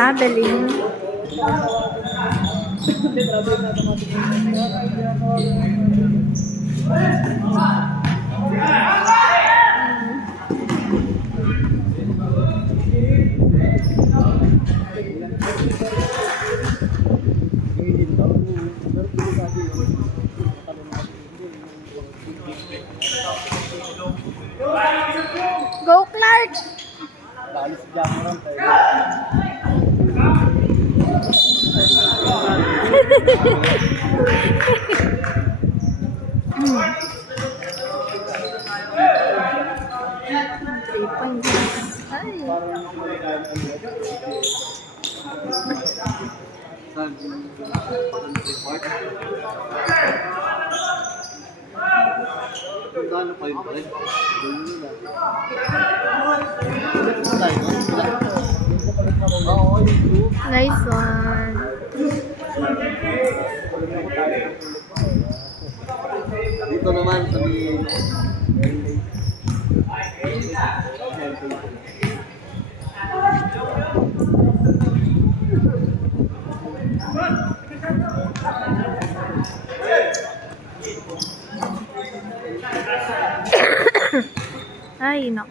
traveling. Go Clark! Nice one. Dito naman kami Ay, no.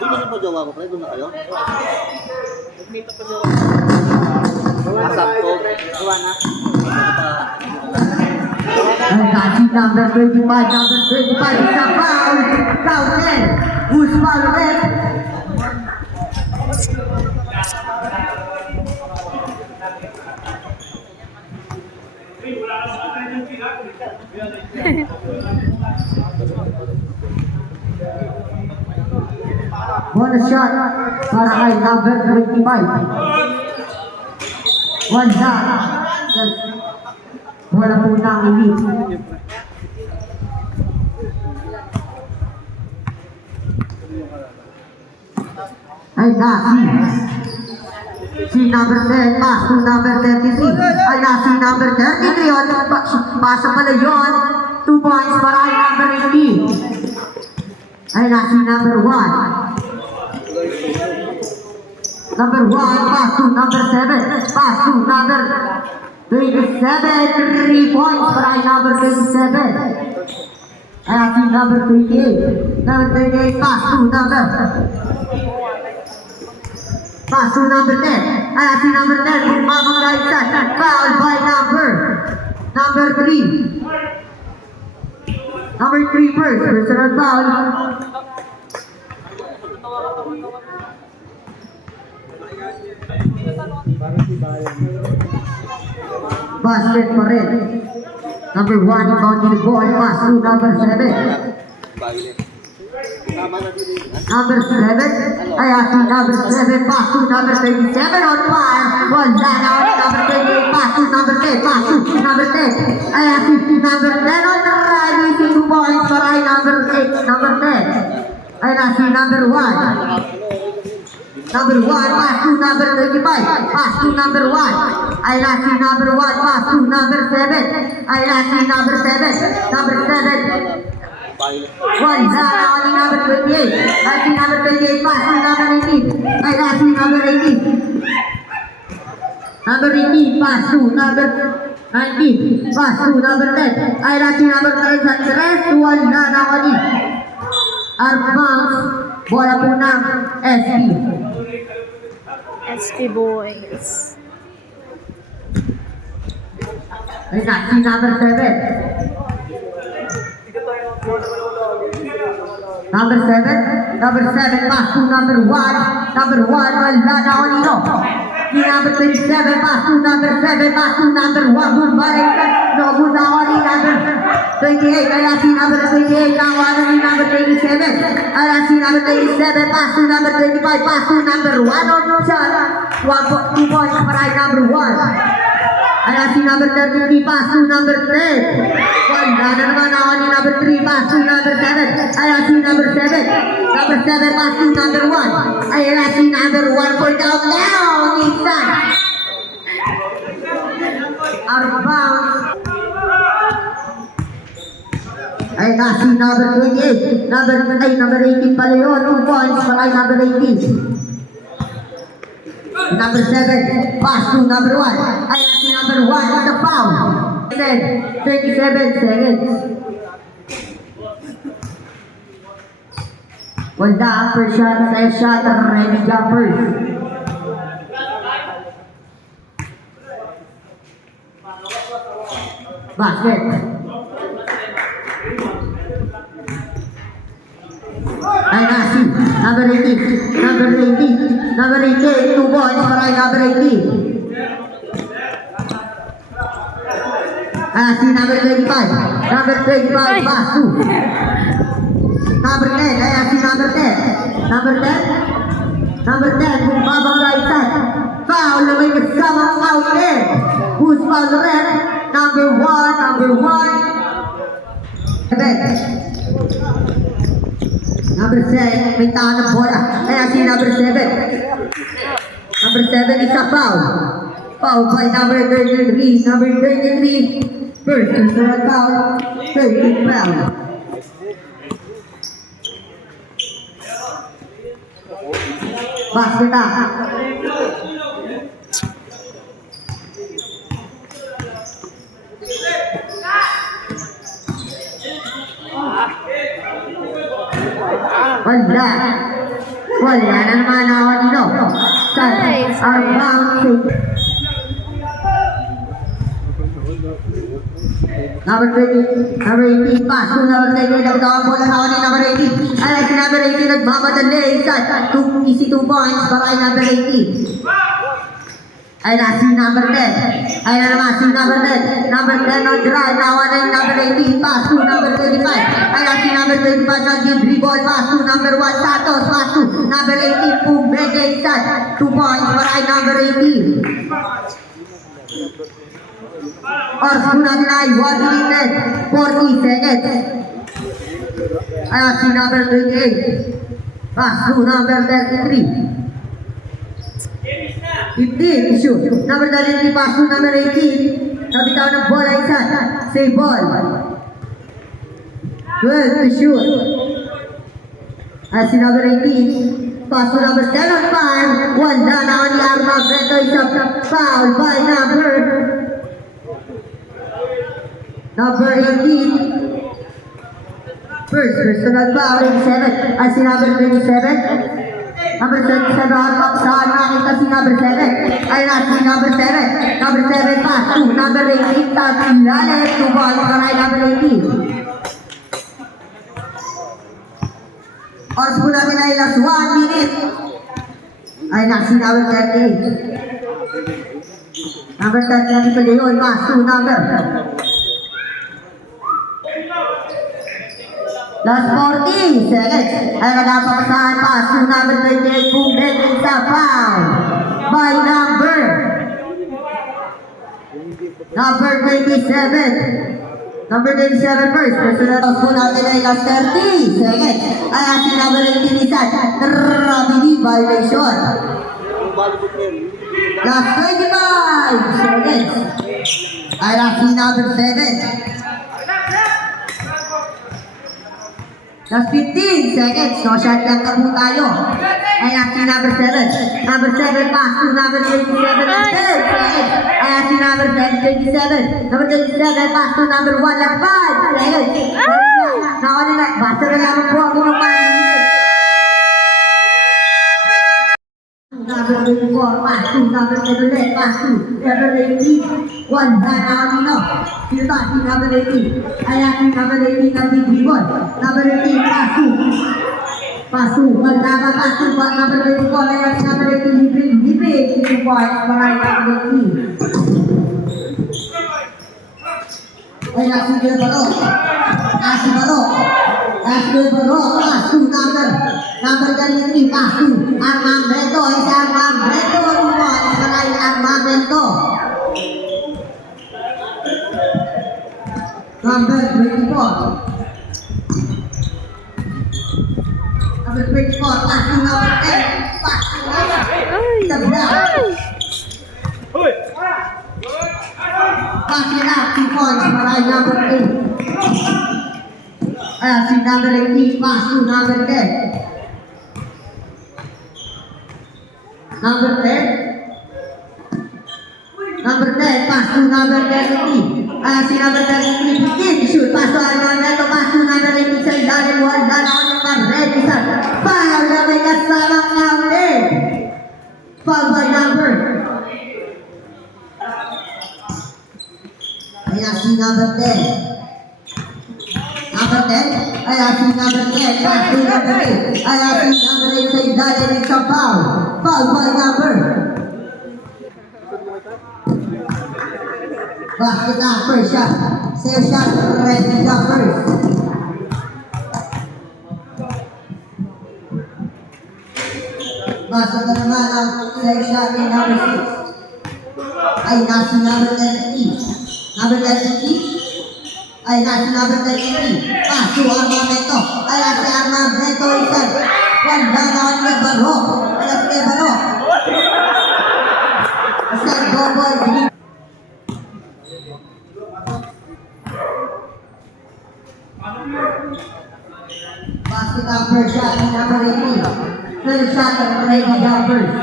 Di ba yung pag-gawa ko? Doon na kayo? Asakto. Gawa na. Touching number 25, number 25 is a foul. Foul 10. Who's foul 10? Bonus shot para kay number 25. One shot. Wala po nang ulit. Ay na, si number 10, pass to number 33. Ay na, si number 33 yun. Pasa pala yun. 2 points para kay number 18. Ay na, si number 1. Number 1, pass to number 7. Pass to number 27. 3 points para kay number 27. Ay na, si number 38. Number 38, pass to number Pass to number 10. Ay, si number 10. Mamang right side. Foul by number 3. Number 3 first. Personal foul. Basket pa rin. Number 1, bounding the ball. Pass to number 7. Number 7, ay ating number 7, pass to number 27 on fire. Wala na ulit, number 28, pass to number 10, pass to number 10. Ay ating number 10 on the right, 2 points para ay number 8, number 10. Ay na si number 1. Number 1, pass to number 25, pass to number 1. Ay na si number 1, pass to number 7. Ay na si number 7, number 7. One down on number 28. That's the number 28. Pass to number 18. Ay, that's the number 18. Number 18. Pass to number 19. Pass to number 10. Ay, that's the number 10. Sa 3. One na nakali. Our bounce. Bola po ng SP. SP boys. Ay, that's the number 7. Number 7, pass to number 1. Number 1, wala na ako nito. Yung number 27, pass to number 7, pass to number 1. Good balik. No, good na ako ni number 28. Kaya si number 28, nakuha na ni number 27. Kaya si number 27, pass to number 25, pass to number 1. On shot. 2 points para kay number 1. Kaya Ayan si number 33, pass to number 10. Wala na naman ako ni number 3, pass to number 7. Ayan si number 7. Number 7, pass to number 1. Ayan si number 1 for down. Inside. Out of bounds. Ay kasi number 28, number 18 pala yun, 2 points para kay number 18. Number 7, pass to number 1. Ay kasi number 1, it's a foul. 27 seconds. Wala, first shot, second shot, ready jumpers. Basket. Ay nasi, number 18, number 18, 2 points para kay number 18. Ay si number 25, pass to number 10, ay si number 10, kung babangga isa, foul na may kasamang foul din. Who's foul na rin? Number 1. Number 7, may tahan ng bola. Kaya si number 7. Number 7 is a foul. Foul by number 33. Number 33. First personal foul. Second foul. Basket up. Wala na naman ako dito. Nice. Ang bouncing. Number 18, pass to number 10. Nagtawang bola na ako ni number 18. Ay, si number 18 nagmamadali. Easy 2 points para kay number 18. Ay na si number 10. Ay na naman si number 10. Number 10 on drive. Nawa na yung number 18. Pass to number 25. Ay na si number 25 nag-give ball. Pass to number 1. Santos. Pass to number 18. Pumbege inside. 2 points para kay number 18. Oras po natin ay 1 minute 40 seconds. Ay na si number 28. Pass to number 33. 15, shoot. Number 33, pass to number 18. Nabitaw ng bola isa. Save ball. 12 to shoot. As si number 18, pass to number 10 on 5. Wala na ang Yarma. Beto isa foul by number 18. First personal foul, 7. As si number 27. Number 27 saan nakita si number 7. Ay na si number 7. Number 7 pass to number 18. Tapilalet to ball para kay number 18. Oras po natin ay last 1 minute. Ay na si number 38. Number 38 ito yun. Pass to number. Last 40 seconds. Ay nagpapasahan pass to number 28. Pumbege sa foul by number 27. Number 27 first. Personal po natin ay last 30 seconds. Ay si number 18 isa. Gravity violation. Last 25 seconds. Ay si number 7. Last 15 seconds. No shot lang ka po tayo. Ayan si number 7. Number 7 pass to number 27. 10 seconds. Ayan si number 27. Number 27 pass to number 1. Last 5 seconds. Nako nila. Basta na lang po ako ng paninig. Number 24 pass to number 7. Pass to number 18. 1 na nakamino. Sino si number 18? Ayan si number 18 ng big ribbon. Number 18, Pasu. Magdama Pasu. Number 24, ayan si number 18, libre. 2 points para kay number 18. Ayan si Gilbaro. Pasu number 33, Pasu. Armamento, isa Armamento. 2 points para kay Armamento. number 24. Number 24, pass to number 10. Pass to number Ay! Tabla. Ay! Pass it out, 2 points para number 8. Ayan, si number 18, pass to number 10. Number 10. Number 10, pass to number 33. Ayan, si number 33, begin to shoot. Pass to Armando, pass to number 18 sa ilalim. Wala na ako ng ready sa foul na may kasamang counted. Foul by number. Ayan, si number 10. Number 10, ayan si number 10, pass to number 8. Ayan si number 8 sa ilalim ng foul. Foul by number. Basket na, first shot. Save shot, ready the first. Basket na naman ang save shot ni number 6. Ay, nasi number 33. Number 33. Ay, nasi number 33. Pass to Armamento. Ay, si Armamento isa. Wala na ang nagbaro. Wala si nagbaro. Isa, double green. Basket ang first shot ni number 18. Third shot ang ready the first.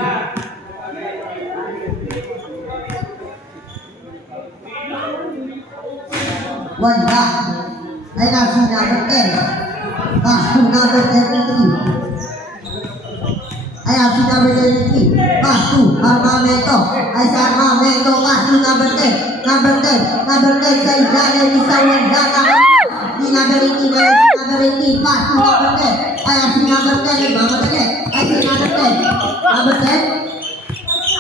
Wala. Ay nasi number 10. Pass to number 33. Ay nasi number 33. Pass to Armamento. Ay sa Armamento. Pass to number 10. Number 10. Number 10 sa ilalim ni Sawan Gata. Ni number 18. Number 18. Pass to number 10. Ay si number 10. Mamadali. Ay si number 10. Number 10.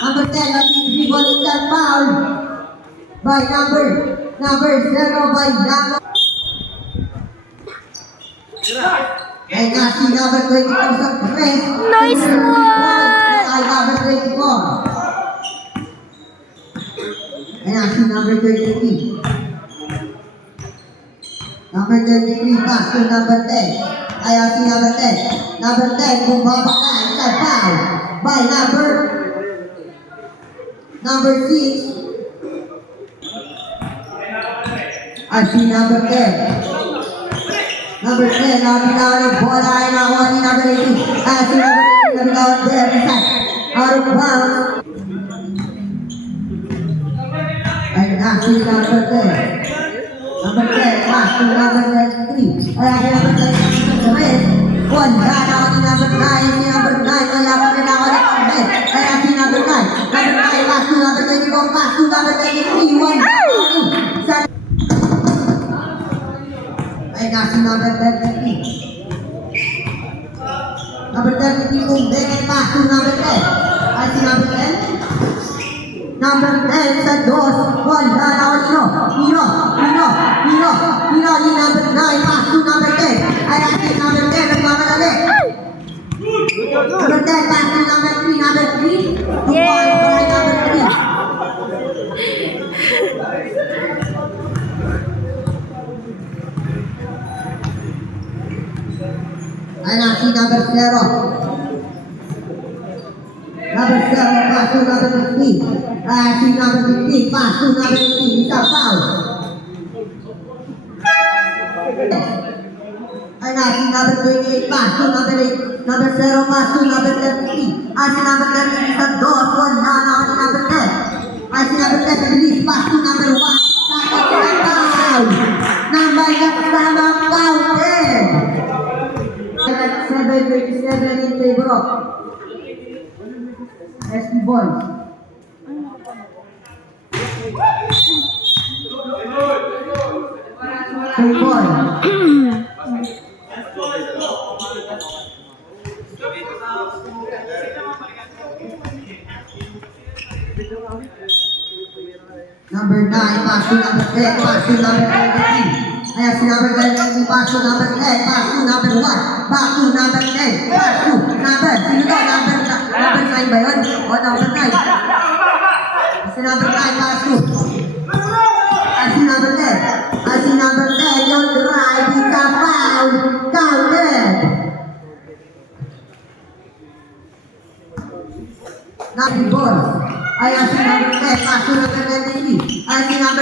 Number 10. Nag-dribble in foul. By number 0 by number. Ay nasi number 22 sa press. Nice one! Ay number 24. Ay nasi number 33. Number 33 pass to number 10. Ay si number 10. Number 10 bumaba na sa foul. By number 6. Ay si number 10. Number 10, nabigawan ng bola ay nakuha ni number 18. Ay si number 18, nabigawan there, isa. Out of bounds. Ay si number 10. Number 10, pass to number 33. Ay si number 33, wala na ako ni number 9. Si number 9, wala pa rin ako ni number 10. Ay si number 9. Number 9, pass to number 24. Pass to number 23. Wala sa ay nasi number 33. Number 33 kung Beckett pass to number 10. Ay si number 10. Number 10 sa dos. Wala na ako Nino ni number 9 pass to number 10. Ay si number 10 nagmamadali. Number 10 pass to number 3. Number 3. Yay! Number 3. Ay nasi number 0. Number 0 pass to number 15. Ay si number 15 pass to number 15. Isa foul. Ay nasi number 28 pass to number 8. Number 0 pass to number 33. Ay si number 33 sa dos. Wala na ako ni number 10. Ay si number 10 release pass to number 1. Sakot na foul. Number kasama counted. 7-27 in favor of SB Boys. Hey boy. Number 9, pass to number 10, pass to number 33. Ayan si number 10, pass to number 10, pass to number 1, back to number 10, pass to number, sino to? Number 9 ba yun? O, number 9. Si number 9, pass to. Ay si number 10,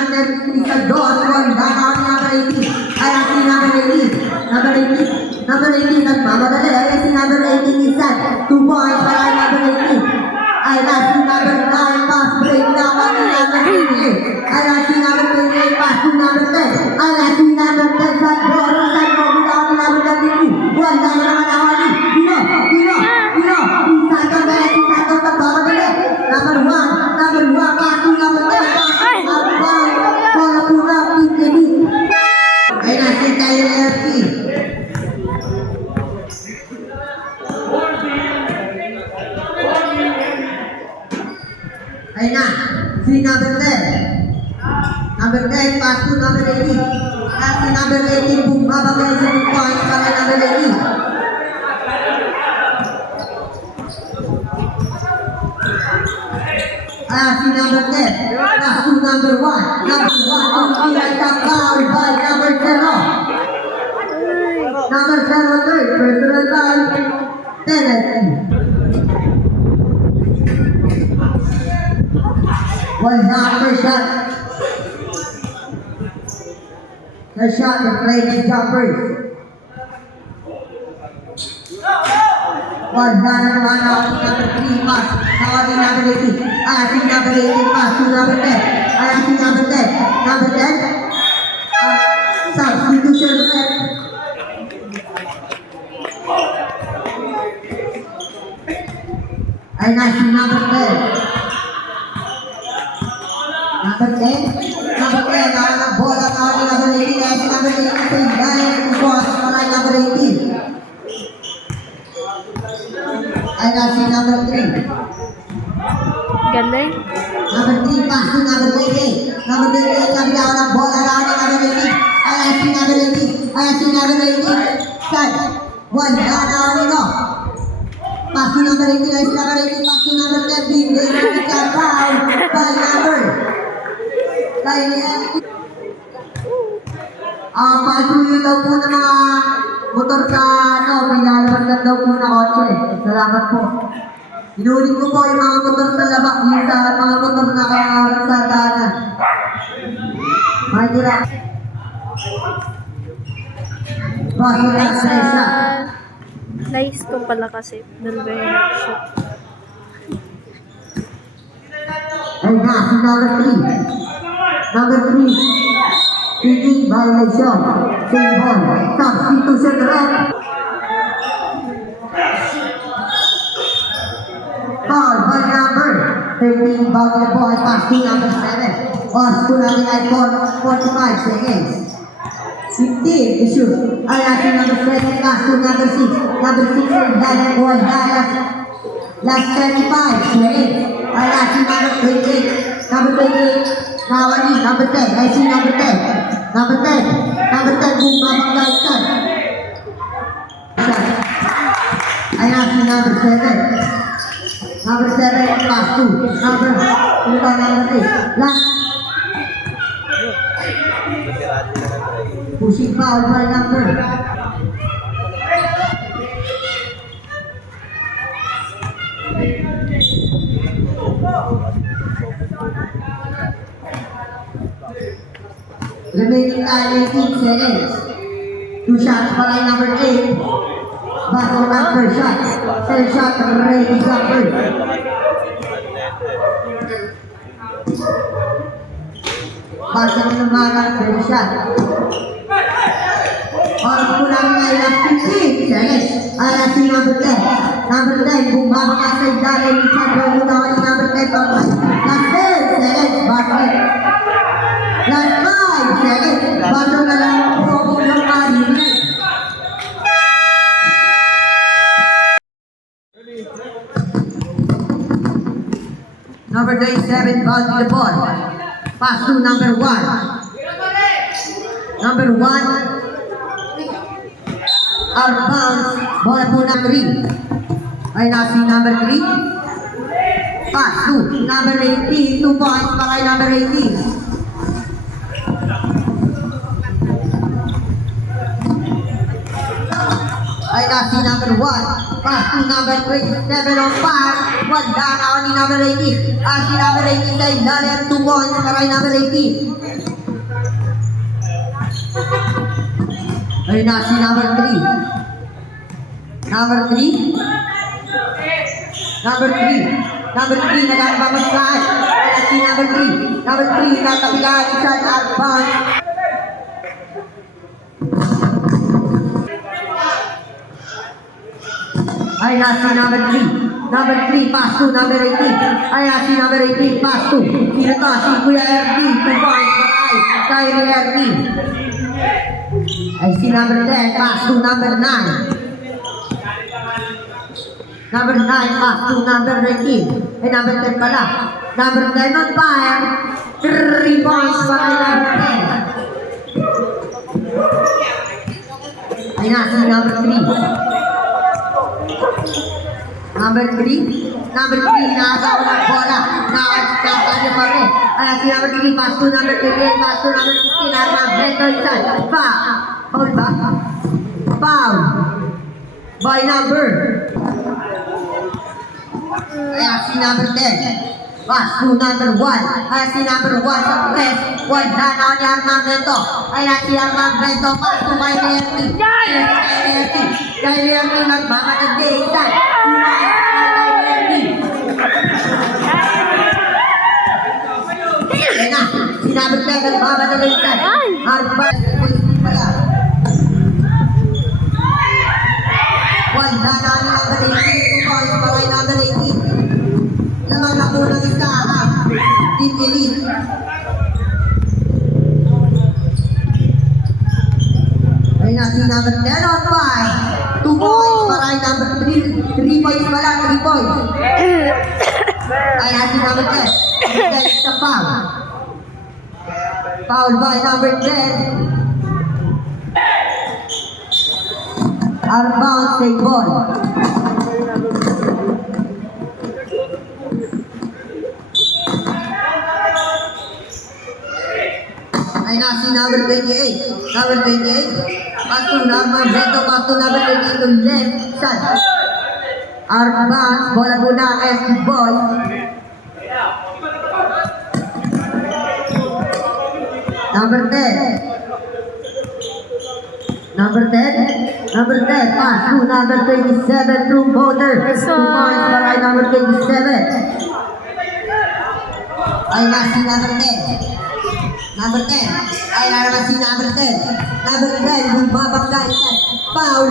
number 3 sa dos. Wala na ako ni number 18. Ayan si number 18. Number 18. Number 18 nagmamadali. Ayan si number 18 inside. 2 points para kay number 18. Ayan si number 9 pass break naman ni number 28. Ayan si number 28 pass to number 10. Ayan si number 10 sa dos. Inside mo. Wala ako ni number 22. Wala na naman ako ni Dino. Inside ka ba? Inside ka nagmamadali. Number 1 pass to number 10. Bola pura PKB. Ayan si Tyler LP. Ayan na, si number 10. Number 10, pass to number 18. At si number 18, bumabagay sa 2 points para number 18. Si number 10, pass to number 1. Number 1, ang like a foul by number 0. Number 0, third, personal foul, penalty. Wala first shot. The shot of Lady Jumpers. Wala na naman ako number 3 pass. Nakawin number 18. Si number 18 pass to number 10. Si number 10. Number 10. Substitution rep. Si number 10. Number 10. Number 10. Ang bola na number 18. Si number 18 sa ilalim. Kukuha sa number 18. Si number 3. Galing. Number 3 pass to number 28. Number 28 kabila ko ng bola na number 18. Si number 18. Si number 18. Start. Wala na ako nito. Pass to number 18. Si number 18. Pass to number 10. Big game. Foul by number. Patuloy daw po ng mga motor sa pinalabas daw po na kotse. Salamat po. Inulit ko po yung mga motor sa labak, yung sa mga motor na kakaroon sa daanan. Mahirap. Mahirap sa isa. Nice ko pala kasi. Dalawa yung nag-shoot. Si number 3. Number 3. Cheating violation. Same ball. Substitution rep. Foul by number 13. Bound the ball. Pass to number 7. Or to number 45 seconds. 15 to shoot. Si number 7. Pass to number 6. Number 6 is that ball. Last 35 seconds. Si number 28. Number 28. Nawali, number 10. I see number 10. Number 10. Number 10, bumabagay ka. Si number 7. Number 7, pass 2. Number 8. Last. Pushing foul by number. Remaining time 18 seconds. 2 shots para number 8. Bago ng first shot. Third shot, ready jumper. Bago naman ang third shot. Oras po namin ay last 15 seconds. Si number 10. Number 10, bumaba ka sa ilalim. Isang bago na ni number 10. Last 10 seconds. Bakit? Last 5 seconds. Bago na lang po ng kanina. Number 27 bounce the ball. Pass to number 1. Number 1. Out of bounds. Bola po number 3. Ay nasi number 3. Pass to number 18. 2 points para kay number 18. Ay nasi number 1. Pass to number 27 on pass. Wala na ako ni number 18. Si number 18 sa ilalim. 2 points para kay number 18. Ayun na si number 3. Number 3. Number 3. Number 3 nagkakabamaslaan. Ayun si number 3. Number 3 nakapilaan isa sa advance. Ayun na si number 3. Number 3 pass to number 18. Ayun na si number 18 pass to. Sino to? Si Kuya RD. 2 points para kay RD. Ay si number 10 pass to number 9. Number 9 pass to number 19. Ay number 10 pala. Number 10 on fire. 3 points para number 10. Ay na si number 3. Number 3. Number 3 nakagawa ng bola. Nakakanya pa rin. Ay si number 3 pass to number 38. Pass to number 15. Arma Beto Isan. Foul ba? Foul. By number. Ayan si number 10. Pass to number 1. Ayan si number 1 sa press. 1 na ni Armamento. Ayan si Armamento. Pass to kay Lerty. Kay Lerty nagmamatag din. Isan. Ayan na. Si number 10 nagmamatag din. Isan. Armamento. Wala na ni number 18. 2 points para kay number 18. Naman na po ng isa ang Team Elite. Ayun na si number 10 on 5. 2 points para kay number 3. 3 points pala, 3 points. Ayun na si number 10. Next na foul. Foul by number 10. Outbound take ball. Ay na si number 28. Number 28. Pass to number Beto. Pass to number 28 to left side. Outbound. Bola muna as ball. Number 10. Number 10. Number 10. Pass to number 27 through Boulder. 2 points para kay number 27. Ay na si number 10. Number 10. Ay na naman si number 10. Number 10. Bumabangga isa. Foul.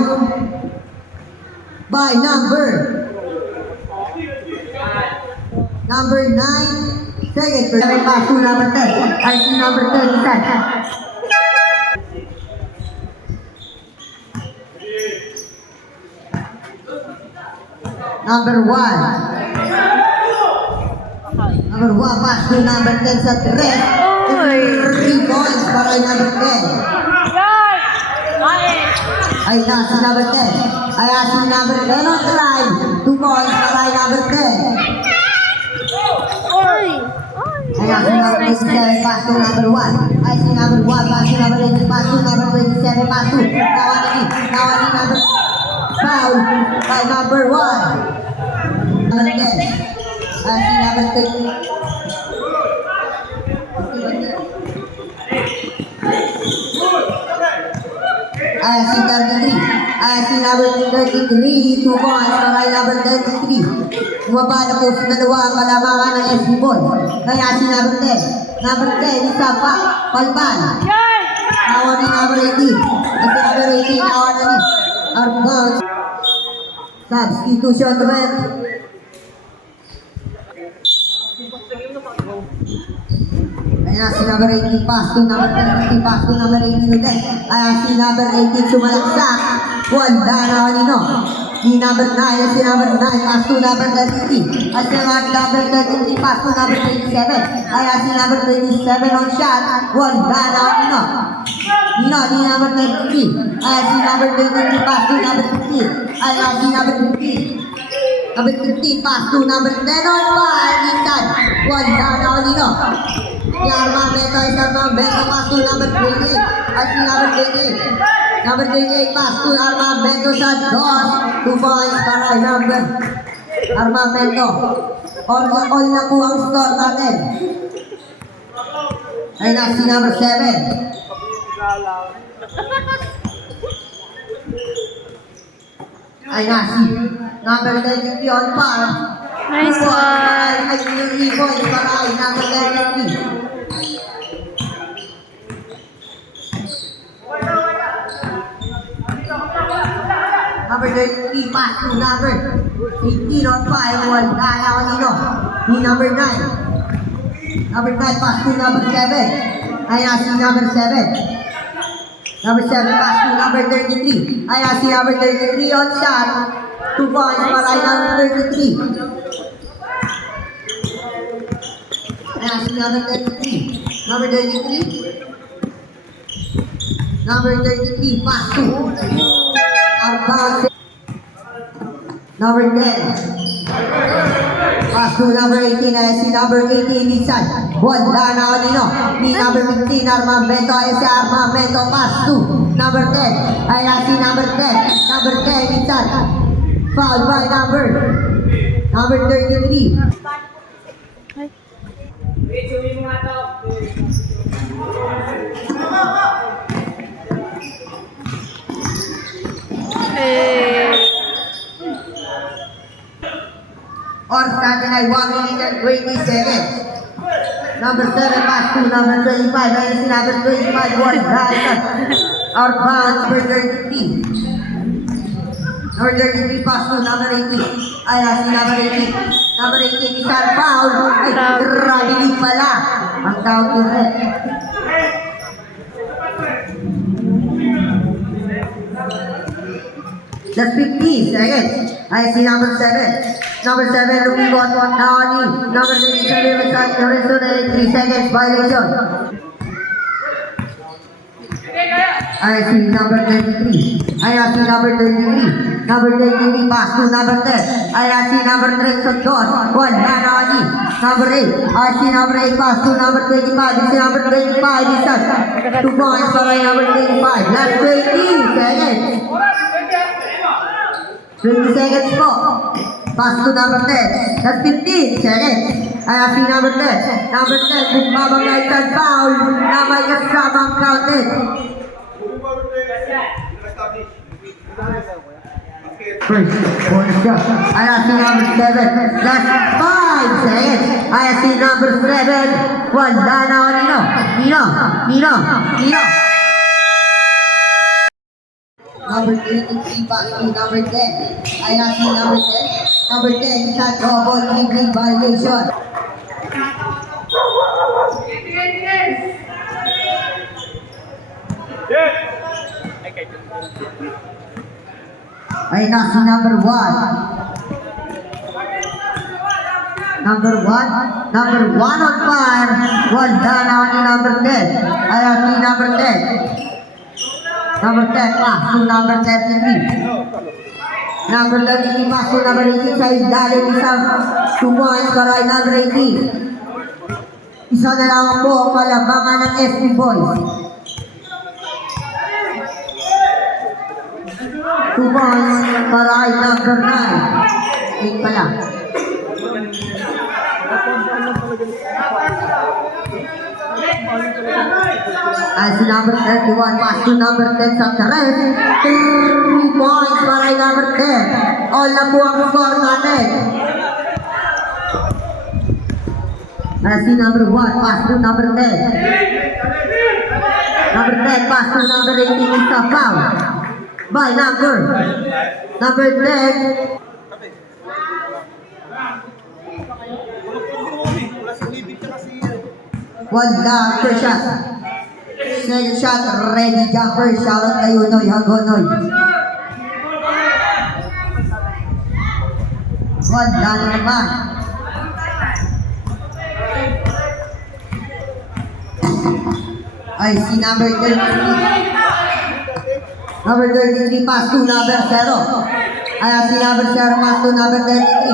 By number 9. Second. May pass to number 10. Ay si number 10 isa. Number 1. Number 1 pass to number 10 sa 3 points para kay number 10. Ay na si number 10. Ay si number 10 on drive. 2 points para kay number 10. Ay na si number 27 pass to number 1. Ay si number 1 pass to number 8 pass to number 27 pass to Nawani number foul by number 1. Number 10. Ay si number 10. Ay si 33. Ay si number 33. 2 points para kay number 33. Bumaba na po sa dalawa ang kalamangan ng SB Boys. Kaya si number 10. Number 10, isa pa. Palpan. Awa ni number 18. At si number 18, awa na ni Outbound. Substitution red. Ayan si number 18 pass to number 30 pass to number 18 ulit. Ayan si number 18 sumalaksak. Wala na kanino. Si number 9 si number 9 pass to number 33. At si number 33 pass to number 27. Ayan si number 27 on shot. Wala na kanino. Nino, ni number 33. Ayan si number 23 pass to number 15. Ayan si number 15. Number 15 pass to number 10 on 5. Inside. Wala na kanino. Si Armamento is Armamento pass to number 28. At si number 28. Number 28 pass to Armamento sa dos. 2 points para kay number Armamento. All na po ang score natin. Ay na si number 7. Ay na, si number 33 on par. Nice one. Ay, 3 points para kay number 33. Number 33, pass to number 18 on 5, wala na kanino. Ni number 9. Number 9, pass to number 7. Ay na si number 7. Number 7, pass to number 33. Ay na si number 33 on shot. 2 points para kay number 33. Ay na si number 33. Number 33. Number 33, pass to number 10. Pass to number 18 ay si number 18 Nisan. Wala na kanino. Ni number 15 Armamento ay si Armamento. Pass to number 10 ay si number 10. Number 10 Nisan. Foul by number 33. Ay. Eh. Oras natin ay 1 minute and 20 seconds. Number 7 pass to number 25. Ay si number 25. Wala na. Outbound number 33. Number 33 pass to number 18. Ay si number 18. Number 18 isang foul. Ay grabe pala. Ang tawag to red. Just 50 seconds. Ay si number 7. Number 7 lumigot na ni number 87 sa Horizon 3 seconds violation. Ay si number 33. Ay si number 33. Number 33 pass to number 10. Ay si number 32. Wala na ni number 8. Ay si number 8 pass to number 25. Si number 25 isa 2 points para number 25. Last 20 seconds. 20 seconds po. Pass to number 10. That's 15 seconds. Ay si number 10. Number 10, kung mabangaitan foul, na may kasamang counted. First, bonus shot. Ay si number 7. That's 5 seconds. Ay si number 7. Wala na kanino. Nino. Number 23 pass to number 10. Ay si number 10. Number 10, shot double dribbling violation. Ay si number 1. Number 1 on fire. Wala na ni number 10. Ay si number 10. Number 10 pass to number 33. Number 33 pass to number 18 sa ilalim isang 2 points para kay number 18. Isa na lang po ang malabangan ng SB Boys. 2 points para kay number 9. 8 pa lang. Ay si number 31 pass to number 10 sa Tares. 3 points para kay number 10. All na po ang score natin. Ay si number 1 pass to number 10. Number 10 pass to number 18 is a foul by number 10. Wala, first shot. Second shot, ready jumper. Shoutout kay Unoy, Hagonoy. Wala na naman. Ay, si number 33. Number 33 pass to number 0. Ay, si number 0 pass to number 33.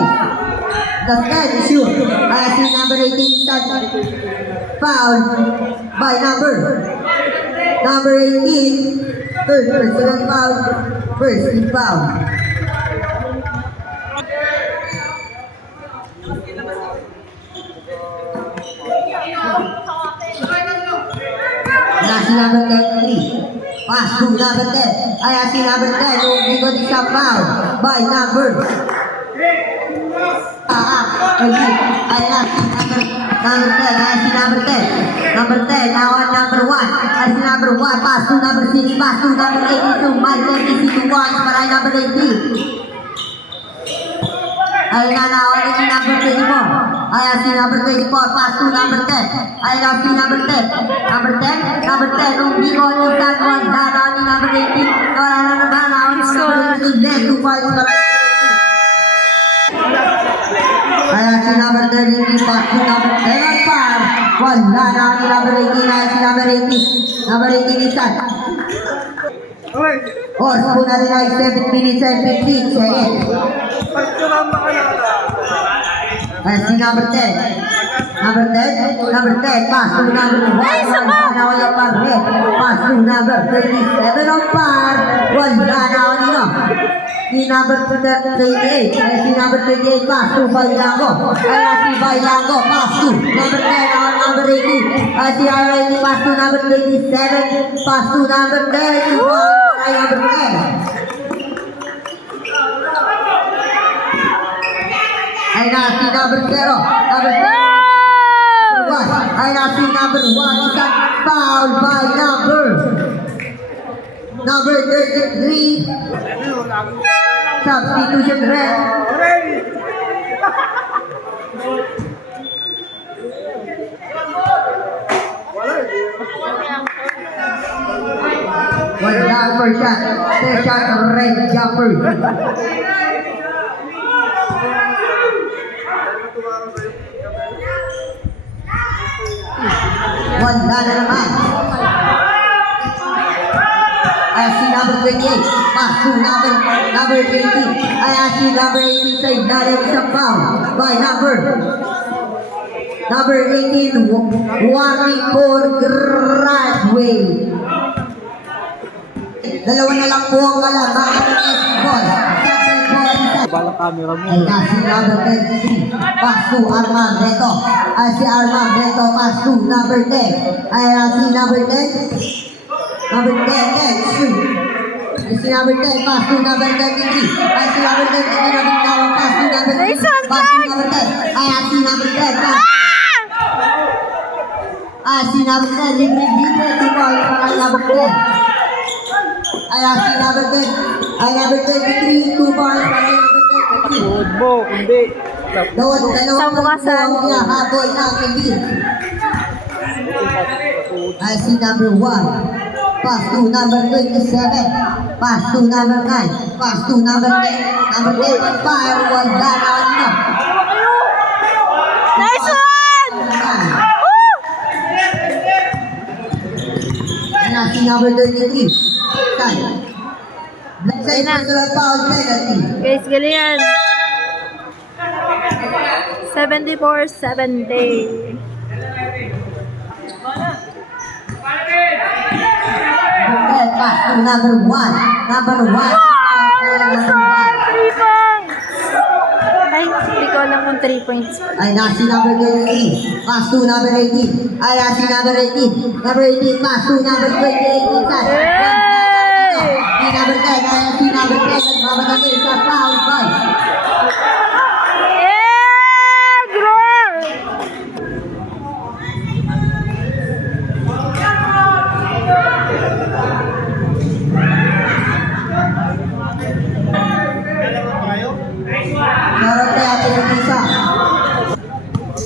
The 10 shoot. Ay, si number 18 start. Foul by number 18. Second foul. First foul. Ayan si number 33. Pass to number 10. Ayan si number 10. Yung bigot isang foul by number. Ayan si number 10. Ayan si number 10. Number 10. Now on number 1. Ayan si number 1. Pass to number 6. Pass to number 18. So by 22 1 para number 18. Ayan na nawalan si number 24. Ayan si number 24. Pass to number 10. Ayan si number 10. Number 10. Number 10. Nung bigot isang one. Dana ni number 18. Wala na naman. Nawalan si number 18. Then 2 points para ayan si number 33, pass to number 7 par. Wala na ni number 18, ayan si number 18. Number 18 isan. Oras po natin ay 7 minutes and 15 seconds. Ayan si number 10. Number 10, number 10, pass to number 1. Nawala pa rin. Pass to number 37 on par. Wala na ako nino. Si number 38, ay si number 38, pass to Bailango. Ayan si Bailango, pass to number 10 on number 18. Ay si R80, pass to number 27, pass to number 31, ay number 10. Ay na si number 0, number 0. Ay na si number 1, isang foul by number 33. Substitution red. One jumper shot. Third shot red jumper. One na naman. Ayan si number 28, pass to number 18. Ayan si number 18 sa ilalim sa foul by number 18, warning for graduate. Dalawa na lang po ang kalaban ng ball. Balang camera mo. Ayan si number 23, pass to Arman Beto. Ayan si Arman Beto, pass to number 10. Ayan si number 10. Number 10, shoot. Ay si number 10, pass to number 33. Ay si number 10, pass to number 10. Pass to number 10. Ay si number 10, pass. Ay si number 10, libre, 2 points para number 10. Ay si number 10, ay number 23, 2 points para number 10. Tuod mo, hindi. Dalawang bukasan. habol ng Emil. Ay si number 1. Pass to number 27, pass to number 9, pass to number 10, number 10 on fire, wala na kanino. Nice one! Ayan si number 33, Sky. Black side personal foul penalty. Guys, galing yan. 74-70. Pass to number 1, number 1. Nice one! 3 points! Ay, hindi ko alam kung 3 points. Ay nasi number 23, pass to number 18. Ay nasi number 18, number 18, pass to number 28. Si number 10, ay si number 10, nagmamadali sa foul ball.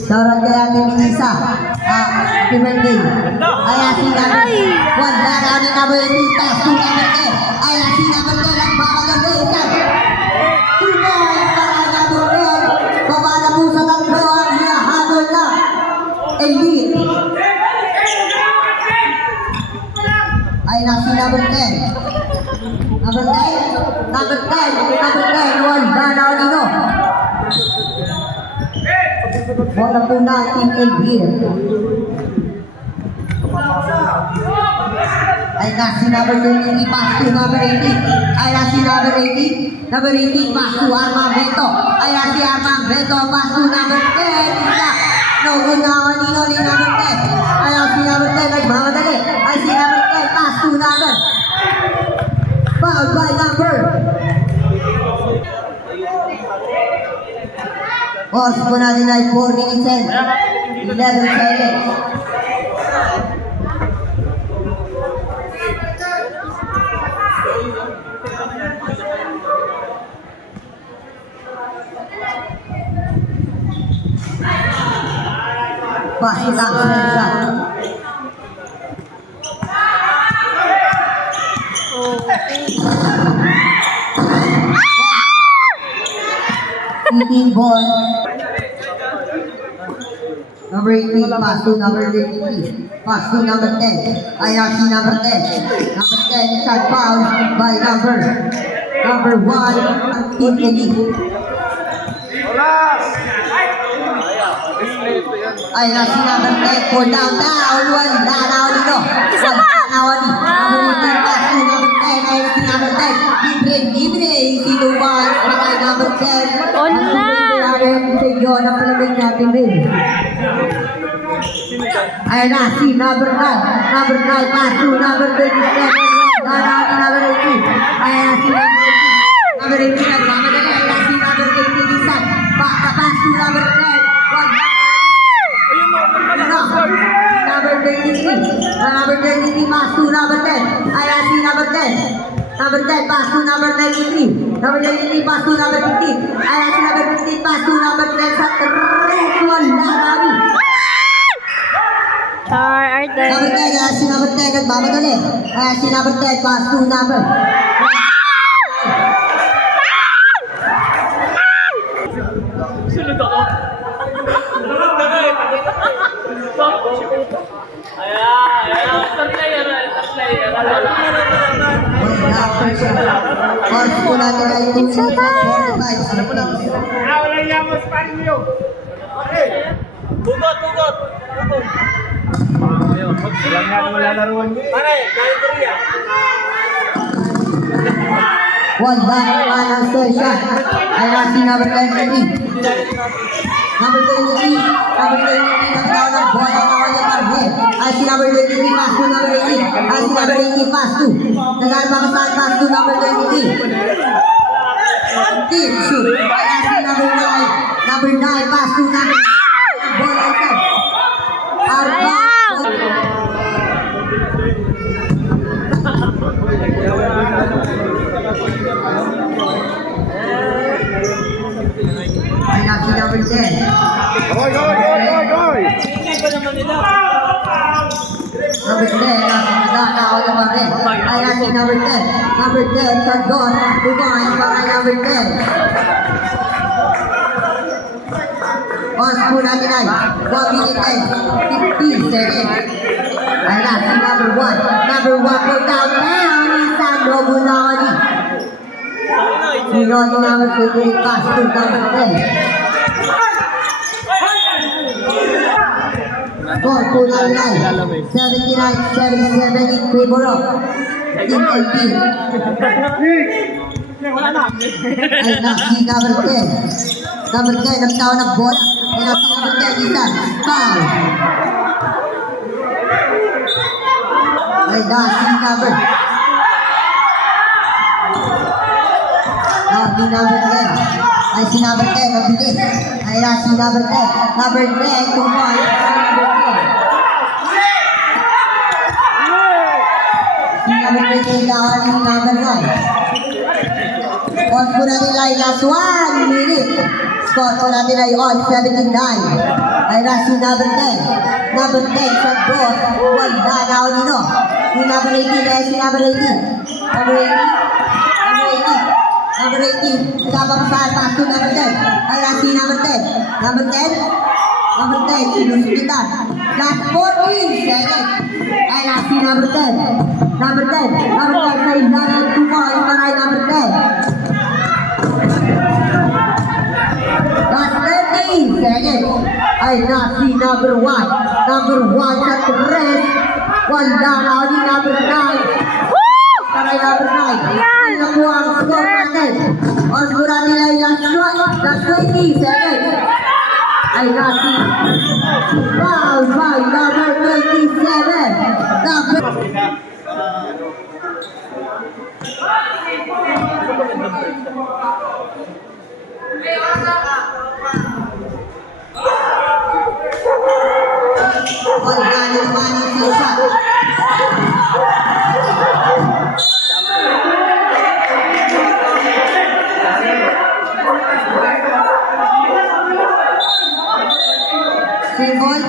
Shoutout kay Ate Minisa. Happy birthday. Ayan si number 1. Wala ni number 8. Pass to number 10. Ayan si number 10. Nagmamaganda. 2 points para number 10. Baba na po sa tatlo. Ang hinahabol na. Elite. Ayan si number 10. Number 10. Number 10. Number 10. Wala na kanino. Bola po natin Elvira. Ay nasi number 20, pass to number 18. Ay nasi number 18. Number 18, pass to Arman Beto. Ay nasi Arman Beto, pass to number 10. Isa. No good na kanino ni number 10. Ay nasi number 10, nagmamadali. Ay si Oras po natin ay 4 minutes and 11 seconds. Pasok ang sunod. Team ball. Number 18, pass to number 33. Pass to number 10. IRC number 10. Number 10 is foul by number 1, Team Elite. IRC number 10 for downtown. Wala na ako dito. Isa pa! Number 18, pass to number 10. IRC number 10. Libre. Sinuban. Number 10. Wala! Sa iyo na palamig natin din. Ayan na, si number 9. Number 9, pass to number 27. Narami number 18. Ayan na, si number 18. Nagmamadali. Ayan na, si number 18. Isa. Pass to number 10. Number 23. Number 23, pass to number 10. Ayan si number 10. Number 10, pass to number 93. Number 93, pass to number 15. Ayan si number 15, pass to number 10. Sa 3, wala kami. Arden. Number 10, ayan si number 10. Nagmamadali. Ayan si number 10, pass to number. Sunod ako. Ayan. Start player. Oras po natin ay 2 minutes and 45 seconds. Wala yamas pa rin yun. Bugot. Wala laruan yun. Pare, dahil Korea. Wala naman ang session. Ay nasi number 23. Number 23. Number 23. Nagkaw ng bola na wala marhe. Ay si number 23. Pass to number 18. Ay si number 18. Pass to. Nagkakabasan pass to number 23. Team shoot. Ay si number 9. Number 9. Pass to number 9. Bola ito. Arba. Ay nasi number 10. Goy! Number 10, nakakao naman rin. Ayan si number 10. Number 10, Sargon. Bumahin pa kay number 10. Oras po natin ay 1 minute and 15 seconds. Ayan si number 1. Number 1 for downtown ni Sandro Bulani. Sinoni number 28, pass to number 10. Score po natin ay 79-77 in favor of Team LP. Ay na si number 10. Number 10, ang tao ng bola. Ay na si number 10, isa. Foul. Ay na si number. Si number 10. Ay si number 10, mabilis. Ay na si number 10. Number 10, tumay. Number 10. Si number 10, lawan ni number 1. On po natin ay last 1 minute. Score po natin ay on 79. Ay na si number 10. Number 10, sa goal. Wala na ako nino. Si number 18, ay si number 18. Number 18. Number 18. Number 18, kabangsaan, pass to number 10. Ay na si number 10. Number 10. Number 10, sinusulitan. Last 14 seconds. Ay na si number 10. Number 10. Number 10 sa ilalim tumayo para number 10. Last 13 seconds. Ay na si number 1. Number 1 sa 3. Wala na ni number 9. Para number 9. Ay nakuha ang score natin. On score nila yung last 20 seconds. Ay nasi. Foul by number 27. Number... Wala naman ang shot. Single.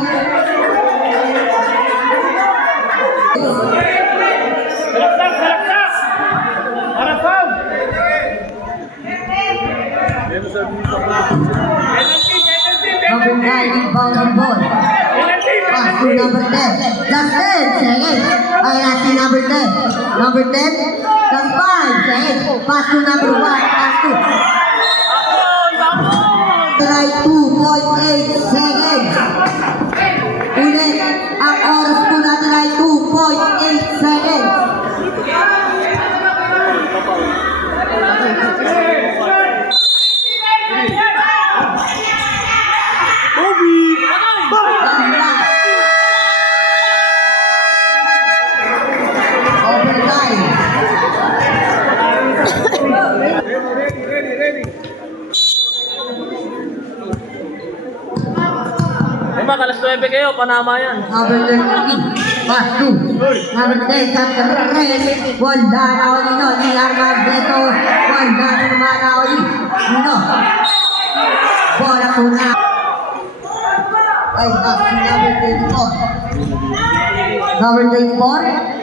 Salaksak! Para foul! Number 9, inbound on ball. Pass to number 10. That's 10. Second. Ay, last number 10. Number 10. That's 5. Second. Pass to number 1. Pass to. Try 2.8 seconds. Ulit. Ang oras po natin ay 2.8 seconds. Overtime. Diba, kalas 9 kayo, panama yan. Number 13, pass to. Number 10, Captain Reyes. Wala na ulit nito. Ni Armando. Wala na naman na ulit. Nino. Bola po na. Ay, number 24. Number 24.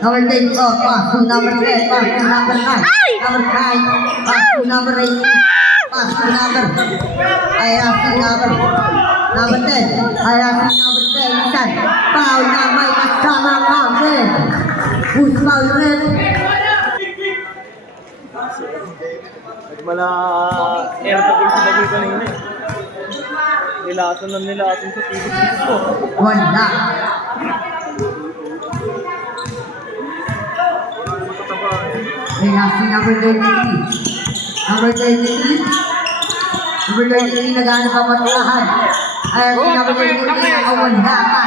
Number 24, pass to number 10. Pass to number 9. Number 9. Pass to number 8. Pass to number. Ay, number. Number 10. Ay, number 10. Isan. Foul na may kasama kami. Who's foul ulit? Nagmala air pa sa bagay kanina eh. Nilason na nilason sa TV ko. Wala. Kaya si number 23. Number 23. Number 23 naghanap ang matulahan. Ay, si number 23 nakawanda ka.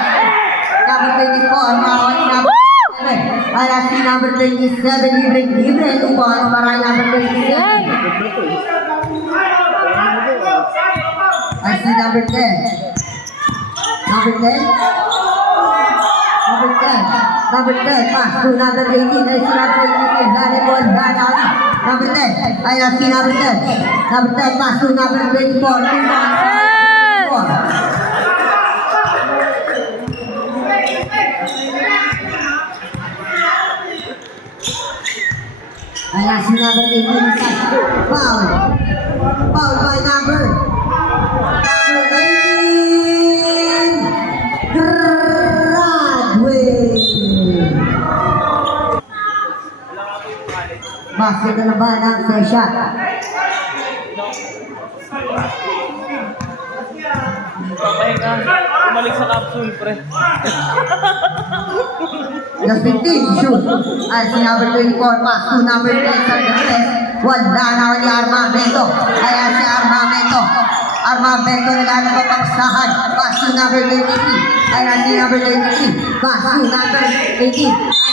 Number 24 ang makawin number 7. Ay, si number 27 libre upang maray number 27. Ay, si number 10. Number 10. Number 10. Number 10, pass to number 18. Ay, si number 18. Dali po, dali. Number 10. Ay, si number 10. Number 10, pass to number 24. Ay, si number 18. Foul. Foul by number 18. Graduate. Basket na naman ang session. Babay ka. Bumalik sa capsule, pre. The 15 shoot. Ay, si number 24 pass to number 10 sa defense. Wala na ni Armamento. Ay, si Armamento. Armamento na lang ang papaksahan. Pass to number 23. Ay, si number 23. Pass to number 18. Ay,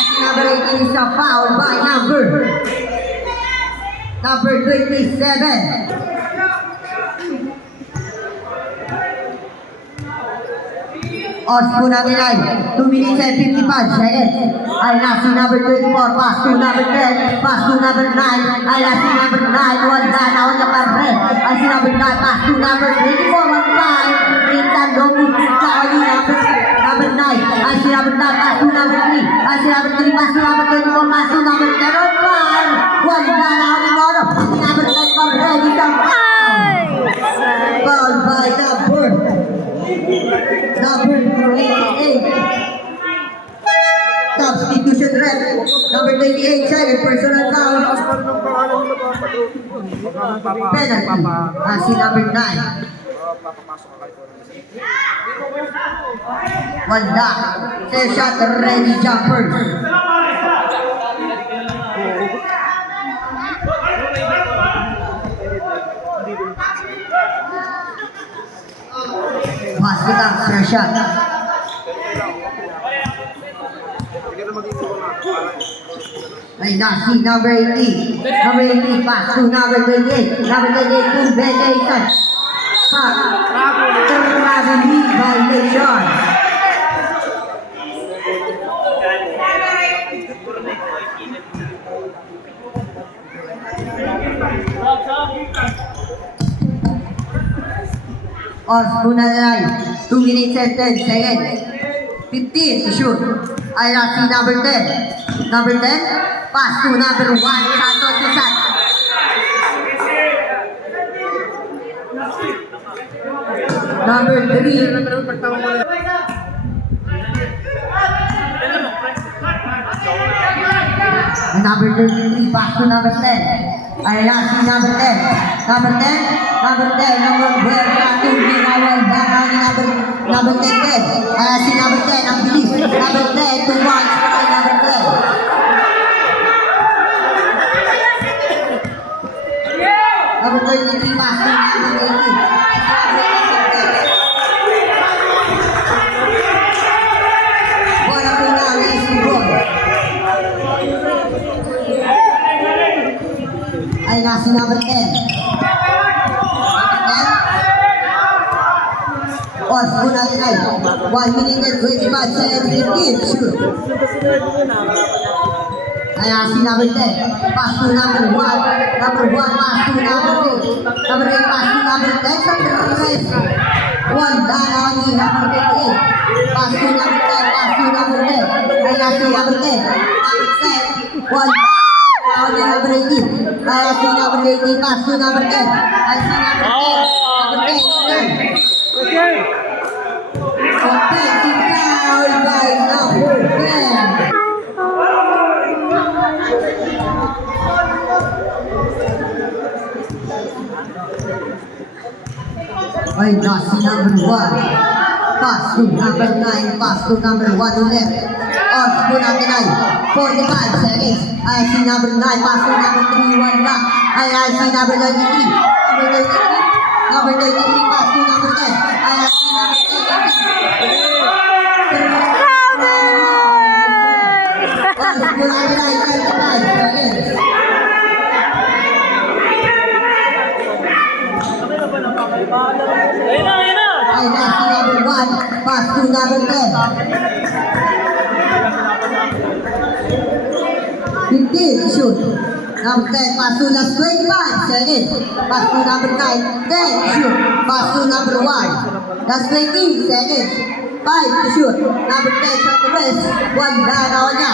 si number 18 is a foul by number 27. Odds po namin ay 2 minutes and 55 seconds. Ay nasi number 24, pass to number 10, pass to number 9. Ay nasi number 9, wala na ako na parre. Ay si number 9, pass to number 24, 1-5. Rintan Lomut, kaoli number 9. Ay si number 9, pass to number 3. Ay si number 3, pass to number 24, pass to number 10, 1-5. Wala na ako ni Moro. Si number 10, ready to foul. Foul by number 28. Substitution rep. Number 28, second personal foul. Penalty. Si number 9. Wala. Say shot ready jumpers. Basket ang fair shot. Ay, nasi number 18. Number 18, pass to number 28. Number 28 to Benjason. Pass. Gravity violation. Oras muna ay 2 minutes and 10 seconds. 15 to shoot. Ay si number 10. Number 10, pass to number 1, Santos Susan. Number 3. Number 33, pass to number 10. Ayan si number 10. Number 10, number 10, number 12, to Binawal, baka ni number 10 din. Ayan si number 10, ang bilis. Number 10, to 1, para number 10. Number 33, pass to number 18. Bola po na, racing ball. Ay nasi number 10. Oras po natin ay 1 minute and 25 seconds. 15. Shoot. Ay nasi number 10. Pass to number 1. Number 1 pass to number 2. Number 8 pass to number 10. One down on the number 58. Pass to number 10. Pass to number 10. Ay nasi number 10. Number 10. One down on the number 18. Ay si number 18 pass to number 10. Ay si number 10. Number 10. Okay. Offensive foul by number 10. Ay nasi number 1. Pass to number 9. Pass to number 1 ulit. Oras po natin ay 45 seconds. Ay si number 9. Pass to number 3. 1 lang. Ay si number 93. Number 93. Number 93. Pass to number 10. Ay si number 10. Oras po natin ay 35 seconds. Ayun na, ayun na! Ay nasi number 1. Pass to number 10. 15, shoot. Number 10, pass to last 25 seconds. Pass to number 9, 10, shoot. Pass to number 1, last 20 seconds. 5 to shoot. Number 10, shot the rest. 1 down on niya.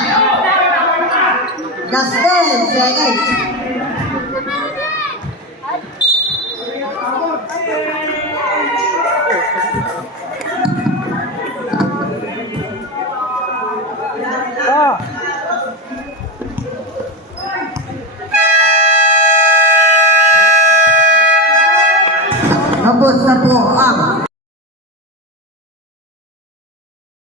Last 10 seconds. Tapos na po ang